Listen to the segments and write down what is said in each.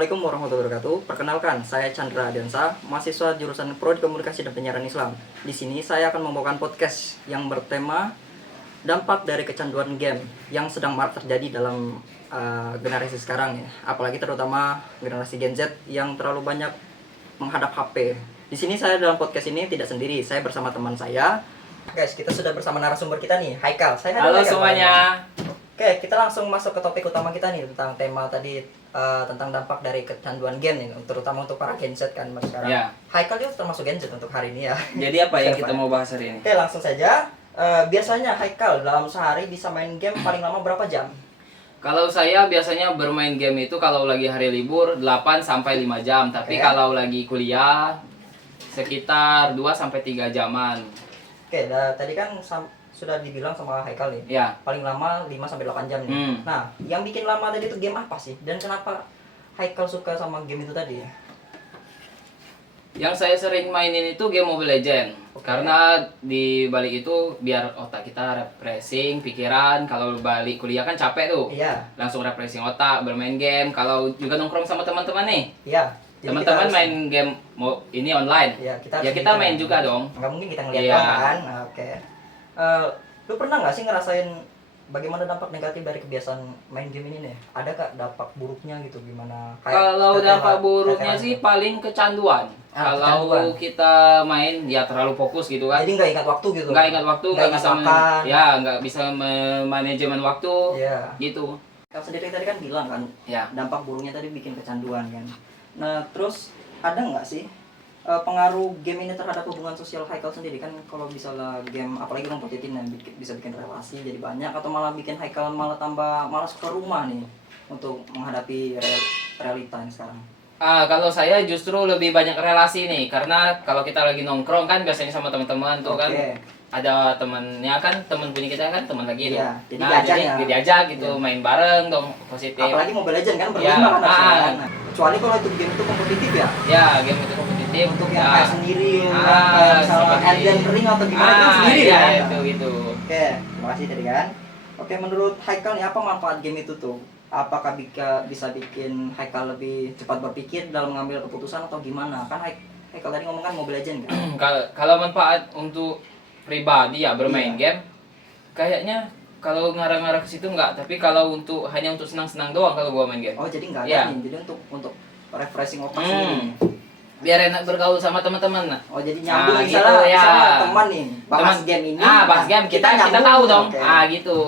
Assalamualaikum warahmatullahi wabarakatuh. Perkenalkan, saya Chandra Adiansa, mahasiswa jurusan Prodi Komunikasi dan Penyiaran Islam. Di sini saya akan membawakan podcast yang bertema dampak dari kecanduan game yang sedang marak terjadi dalam generasi sekarang ya. Apalagi terutama generasi Gen Z yang terlalu banyak menghadap HP. Di sini saya dalam podcast ini tidak sendiri, saya bersama teman saya. Guys, kita sudah bersama narasumber kita nih, Haikal. Halo semuanya. Oke, kita langsung masuk ke topik utama kita nih tentang tema tadi tentang dampak dari kecanduan game nih, terutama untuk para Gen Z kan sekarang. Ya. Haikal itu termasuk Gen Z untuk hari ini ya. Jadi apa yang kita mau bahas hari ini? Oke, langsung saja. Biasanya Haikal dalam sehari bisa main game paling lama berapa jam? Kalau saya biasanya bermain game itu kalau lagi hari libur 8 sampai 5 jam, tapi Oke. kalau lagi kuliah sekitar 2 sampai 3 jaman. Oke, tadi kan sudah dibilang sama Haikal nih. Ya. Paling lama 5 sampai 8 jam nih. Nah, yang bikin lama tadi itu game apa sih? Dan kenapa Haikal suka sama game itu tadi? Yang saya sering mainin itu game Mobile Legend. Oke. Karena di balik itu biar otak kita refreshing pikiran. Kalau balik kuliah kan capek tuh. Iya. Langsung refreshing otak, bermain game. Kalau juga nongkrong sama teman-teman nih. Iya. Jadi Teman-teman kita main game ini online. Iya, Ya kita main juga dong. Nggak mungkin kita ngeliat Iya. doang kan. Nah, oke. Lu pernah nggak sih ngerasain bagaimana dampak negatif dari kebiasaan main game ini nih? Ada kak dampak buruknya gitu gimana? Kalau dampak buruknya keterangan. sih paling kecanduan. Kalau Kecanduan. kita main ya terlalu fokus gitu kan. Jadi nggak ingat waktu gitu? Nggak ingat waktu, Nggak nggak bisa ingat makan. nggak bisa manajemen waktu. Iya. Gitu. Kau sendiri tadi kan bilang kan, Ya. dampak buruknya tadi bikin kecanduan kan. Nah terus ada nggak sih pengaruh game ini terhadap hubungan sosial Haikal sendiri kan? Kalau misalnya game apalagi kompetitif nih bisa bikin relasi jadi banyak, atau malah bikin Haikal malah tambah malas ke rumah nih untuk menghadapi realita yang sekarang. Kalau saya justru lebih banyak relasi nih, karena kalau kita lagi nongkrong kan biasanya sama teman-teman tuh kan. Oke. Ada temennya kan, temen punya kita kan teman lagi tuh. Iya, jadi Nah, diajak jadi ya. diajak gitu, Iya. main bareng dong, positif. Apalagi Mobile Legends kan Ya, berlima kan harusnya kan. ah. Kecuali kalau itu game itu kompetitif ya. Ya, game itu kompetitif. Untuk yang Ya. kayak sendiri, Ah, kayak misalnya seperti- Elden Ring atau gimana kan sendiri iya, kan. itu gitu. Oke, terima kasih tadi kan. Oke, menurut Haikal nih apa manfaat game itu tuh? Apakah bisa bikin Haikal lebih cepat berpikir dalam mengambil keputusan atau gimana? Kan Haikal tadi ngomong kan Mobile Legends kan. Kalau manfaat untuk pribadi ya bermain Iya. game, kayaknya kalau ngarah-ngarah ke situ enggak, tapi kalau hanya untuk senang-senang doang kalau gua main game. Oh, jadi enggak Iya. ada nih. Jadi untuk refreshing otak Hmm. sendiri. Biar enak bergaul sama teman-teman. Nah. Oh, jadi nyambung Nah, misalnya, gitu, ya. misalnya teman nih bahas Teman- game ini. bahas game kita nyambung. tahu dong. Oke. Gitu.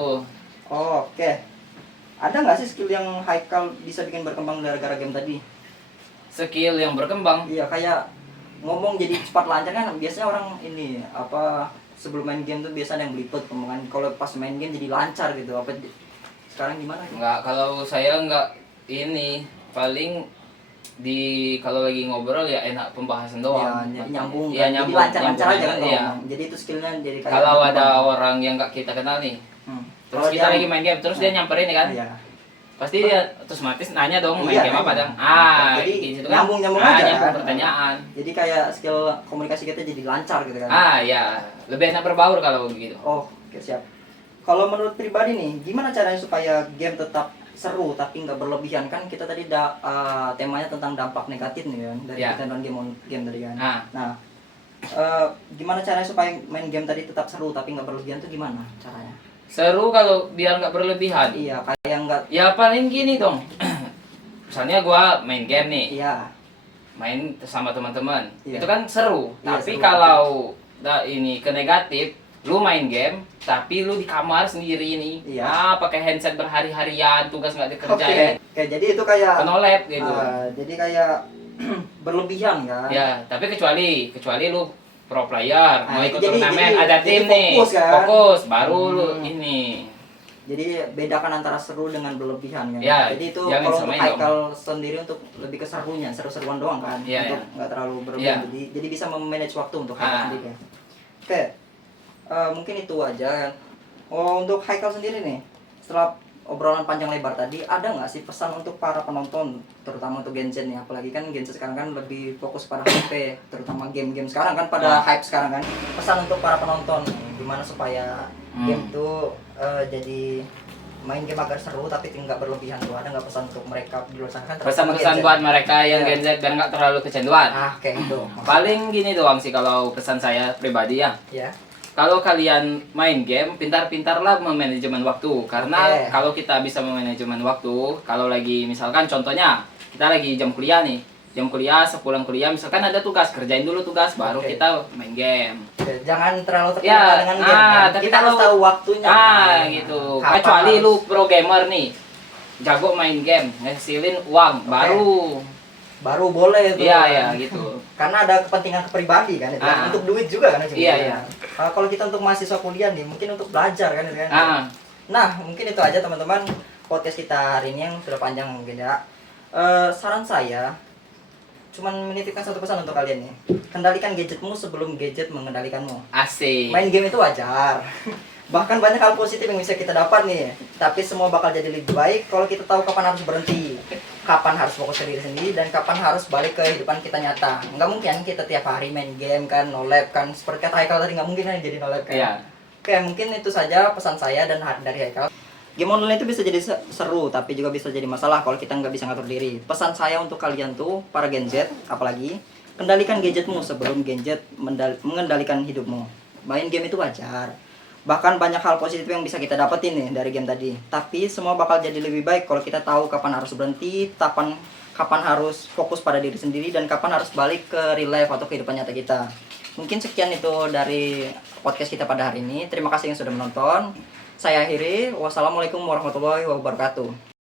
Oh, oke. Ada nggak sih skill yang Haikal bisa bikin berkembang gara-gara game tadi? Skill yang berkembang. Iya, kayak ngomong jadi cepat lancar kan. Biasanya orang ini apa sebelum main game tuh biasa ada yang belibet omongan. Kalau pas main game jadi lancar gitu. Apa sekarang gimana? Enggak, kalau saya enggak ini paling kalau lagi ngobrol ya enak pembahasan doang. Ya, jadi nyambung. Iya, kan? nyambung. Jadi lancar-lancar aja kan Iya. ngomong. Jadi itu skillnya jadi kayak Kalau ada berkembang. orang yang enggak kita kenal nih, terus Kalau kita dia- lagi main game, terus dia nyamperin nih kan, Iya. pasti dia otomatis nanya dong main Iya, game apa nanya. dong. Jadi di situ nyambung aja nyambung kan? pertanyaan. Jadi kayak skill komunikasi kita jadi lancar gitu kan. Ya, lebih enak berbaur kalau begitu. Oh, oke siap. Kalau menurut pribadi nih, gimana caranya supaya game tetap seru tapi nggak berlebihan? Kan kita tadi temanya tentang dampak negatif nih kan dari Ya. kecanduan game tadi kan. Ah. Nah, gimana caranya supaya main game tadi tetap seru tapi nggak berlebihan tuh gimana caranya? Seru kalau biar nggak berlebihan. Iya, kayak nggak. Ya paling gini dong. Misalnya gua main game nih, Iya. main sama teman-teman, Iya. itu kan seru. Iya, Tapi seru. kalau ini ke negatif, lu main game tapi lu di kamar sendiri nih, Iya. pakai headset berhari-harian, tugas nggak Oke. dikerjain, Oke, jadi itu kayak penolep gitu. jadi kayak berlebihan kan? Ya, tapi kecuali lu pro player, mau ikut jadi- turnamen, jadi- ada jadi tim nih, fokus kan? fokus, baru lu Hmm. ini. Jadi bedakan antara seru dengan berlebihan kan. Ya, Jadi itu jangan kalau untuk samain Haikal sendiri untuk lebih ke serunya, seru-seruan doang kan. Iya, Untuk iya. nggak terlalu berlebihan. Iya. Jadi bisa memanage waktu untuk Haikal sendiri ya. Oke. Mungkin itu aja kan. Oh, untuk Haikal sendiri nih, setelah obrolan panjang lebar tadi, ada nggak sih pesan untuk para penonton, terutama untuk Gen Z nih, apalagi kan Gen Z sekarang kan lebih fokus pada HP, terutama game-game sekarang kan pada hype sekarang kan. Pesan untuk para penonton, gimana supaya game itu jadi main game agar seru tapi nggak berlebihan tuh. Ada nggak pesan untuk mereka di luar sana kan? Pesan-pesan buat mereka yang Ya. Gen Z biar nggak terlalu kecanduan. Kayak gitu. Paling gini doang sih kalau pesan saya pribadi ya. Ya. Kalau kalian main game, pintar-pintarlah memanajemen waktu. Karena Oke. kalau kita bisa memanajemen waktu, kalau lagi misalkan contohnya kita lagi jam kuliah nih, jam kuliah sepulang kuliah misalkan ada tugas, kerjain dulu tugas baru Oke. kita main game. Oke, jangan terlalu Ya, terkenal dengan game. Kan? tapi Kita harus kalau- tahu waktunya. Gitu. Kapan Kecuali harus- lu pro gamer nih, jago main game, ngasilin uang, baru boleh tuh. Iya, gitu. Karena ada kepentingan pribadi kan itu kan. Ah. Untuk duit juga kan itu. Iya. Kalau kita untuk mahasiswa kuliah nih mungkin untuk belajar kan itu kan. Nah, mungkin itu aja teman-teman podcast kita hari ini yang sudah panjang mungkin ya. Saran saya cuman menitipkan satu pesan untuk kalian nih. Kendalikan gadgetmu sebelum gadget mengendalikanmu. Asik. Main game itu wajar. Bahkan banyak hal positif yang bisa kita dapat nih. Tapi semua bakal jadi lebih baik kalau kita tahu kapan harus berhenti, kapan harus fokus ke diri sendiri, dan kapan harus balik ke kehidupan kita nyata. Nggak mungkin kita tiap hari main game kan, no lab kan. Seperti kata Haikal tadi, nggak mungkin kan jadi no lab kan. Iya. Oke, mungkin itu saja pesan saya dan dari Haikal. Game online itu bisa jadi seru, tapi juga bisa jadi masalah kalau kita nggak bisa ngatur diri. Pesan saya untuk kalian tuh, para Gen Z, apalagi, kendalikan gadgetmu sebelum gadget mengendalikan hidupmu. Main game itu wajar. Bahkan banyak hal positif yang bisa kita dapetin nih dari game tadi. Tapi semua bakal jadi lebih baik kalau kita tahu kapan harus berhenti, kapan harus fokus pada diri sendiri, dan kapan harus balik ke real life atau kehidupan nyata kita. Mungkin sekian itu dari podcast kita pada hari ini. Terima kasih yang sudah menonton. Saya akhiri. Wassalamualaikum warahmatullahi wabarakatuh.